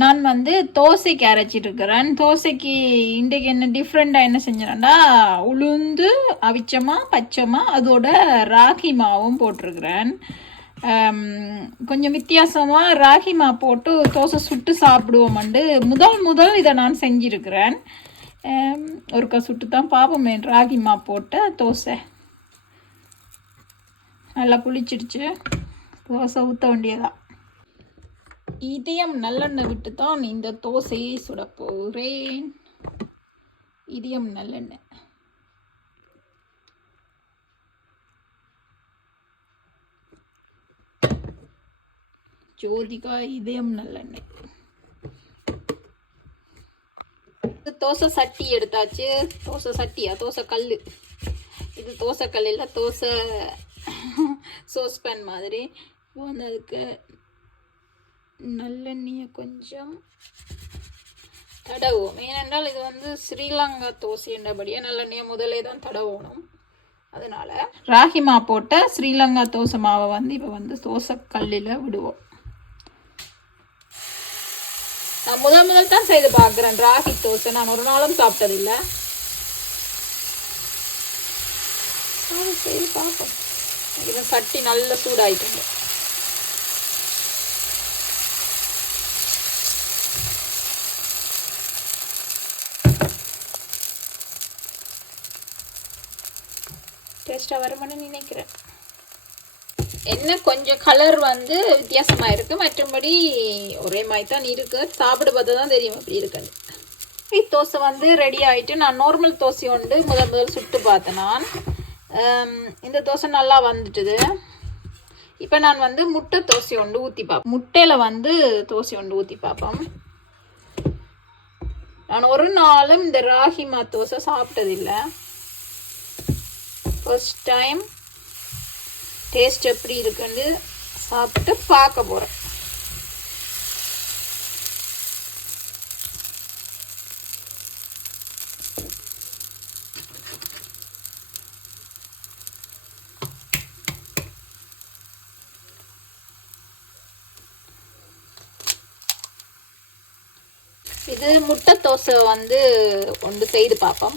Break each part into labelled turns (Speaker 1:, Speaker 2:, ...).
Speaker 1: நான் வந்து தோசைக்கு அரைச்சிட்டு இருக்கிறேன். தோசைக்கு இன்றைக்கு என்ன டிஃப்ரெண்டாக என்ன செஞ்சேன்னா உளுந்து அவிச்சமா பச்சமாக அதோட ராகி மாவும் போட்டிருக்கிறேன். கொஞ்சம் வித்தியாசமாக ராகி மா போட்டு தோசை சுட்டு சாப்பிடுவோம்ண்டு. முதல் முதல் இதை நான் செஞ்சிருக்கிறேன். ஒருக்கா சுட்டு தான் பார்ப்போமே ராகி மா போட்ட தோசை. நல்லா புளிச்சிடுச்சு. தோசை ஊற்ற வேண்டியதான் இதயம் நல்லெண்ணெய் விட்டு தான் இந்த தோசையை சுட போகிறேன். இதயம் நல்லெண்ணெய். ஜோதிகா இதயம் நல்லெண்ணெய். தோசை சட்டி எடுத்தாச்சு. தோசை சட்டியா? தோசை கல் இது தோசை கல் இல்லை தோசை சோஸ்பேன் மாதிரி. இப்போ வந்து அதுக்கு நல்லெண்ணெயை கொஞ்சம் தடவும் ஏனென்றால் இது வந்து ஸ்ரீலங்கா தோசை என்றபடியே நல்லெண்ணெயை முதலே தான் தடவணும். அதனால் ராகி மா போட்ட ஸ்ரீலங்கா தோசை மாவை வந்து இப்போ வந்து தோசை கல்லில் விடுவோம். நான் முதல் முதல் தான் செய்து பார்க்குறேன் ராகி தோசை. நான் ஒரு நாளும் சாப்பிட்டதில்லை. செய்து பார்ப்போம். இது சட்டி நல்ல சூடாயிட்டு டேஸ்ட்டாக வருமானு நினைக்கிறேன். என்ன கொஞ்சம் கலர் வந்து வித்தியாசமாக இருக்குது மற்றபடி ஒரே மாதிரி தான் இருக்குது சாப்பிட தான் தெரியும் அப்படி இருக்குன்னு. தோசை வந்து ரெடி ஆகிட்டு நான் நார்மல் தோசை உண்டு. முதல் முதல் சுட்டு பார்த்தேன் நான். இந்த தோசை நல்லா வந்துட்டுது. இப்போ நான் வந்து முட்டை தோசை ஒன்று ஊற்றி பார்ப்பேன் முட்டையில் வந்து தோசை உண்டு ஊற்றி பார்ப்போம் நான் ஒரு நாளும் இந்த ராகிமா தோசை சாப்பிட்டதில்லை. ஃபஸ்ட் டைம் டேஸ்ட் எப்படி இருக்குன்னு சாப்பிட்டு பார்க்க போகிறேன் இது முட்டை தோசை வந்து ஒன்று செய்து பார்ப்போம்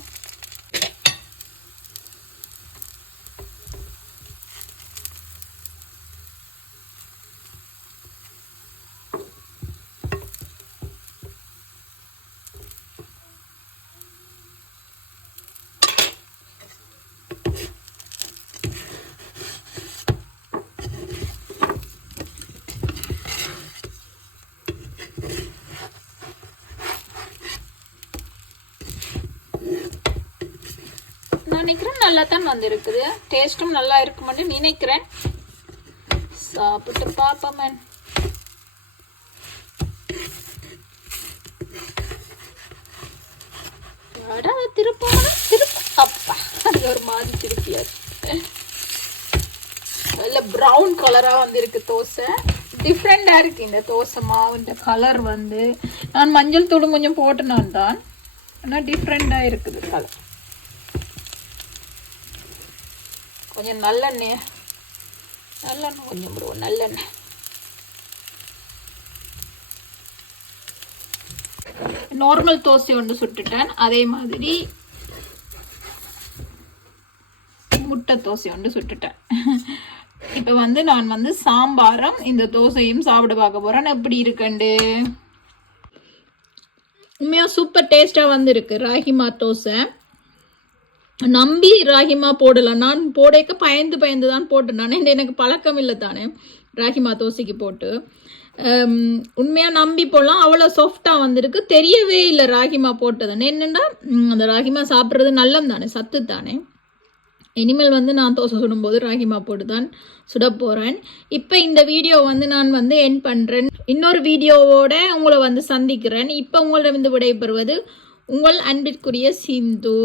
Speaker 1: நான் நினைக்கிறேன். நல்லா தான் வந்திருக்குது. டேஸ்ட்டும் நல்லா இருக்குமென்னு நினைக்கிறேன். சாப்பிட்டு பார்ப்போமேன் அடா திருப்ப திருப்ப. அப்பா அது ஒரு மாதிரி திருப்பியாது. நல்ல ப்ரௌன் கலராக வந்திருக்கு தோசை. டிஃப்ரெண்டாக இருக்குது இந்த தோசை மாவுன்ற கலர் வந்து. நான் மஞ்சள் தூள் கொஞ்சம் போட்டுனான் தான். ஆனால் டிஃப்ரெண்ட்டாக இருக்குது கலர் கொஞ்சம் நல்லெண்ணெய். நல்லெண்ணெய் கொஞ்சம் போடுவோம் நல்லெண்ணெய். நார்மல் தோசை ஒன்று சுட்டுட்டேன். அதே மாதிரி முட்டை தோசை ஒன்று சுட்டுட்டேன். இப்போ வந்து நான் வந்து சாம்பாரும் இந்த தோசையும் சாப்பிட பார்க்க போகிறேன் எப்படி இருக்குண்டு? உண்மையாக சூப்பர் டேஸ்ட்டாக வந்துருக்கு. ராகிமா தோசை. நம்பி ராகிமா போடலாம் நான் போடைக்க பயந்து பயந்து தான் போட்டேன். நான் எனக்கு பழக்கம் இல்லை தானே. ராகிமா தோசைக்கு போட்டு. உண்மையாக நம்பி போடலாம். அவ்வளோ சாஃப்டாக வந்திருக்கு. தெரியவே இல்லை ராகிமா போட்டதுன்னு என்னென்னா அந்த ராகிமா சாப்பிட்றது நல்லம் தானே சத்து தானே. இனிமேல் வந்து நான் தோசை சுடும்போது ராகிமா போட்டு தான் சுட போகிறேன் இப்போ இந்த வீடியோ வந்து நான் வந்து என் பண்ணுறேன் இன்னொரு வீடியோவோட உங்களை வந்து சந்திக்கிறேன். இப்போ உங்களிடம் விடைபெறுவது உங்கள் அன்பிற்குரிய சிந்து.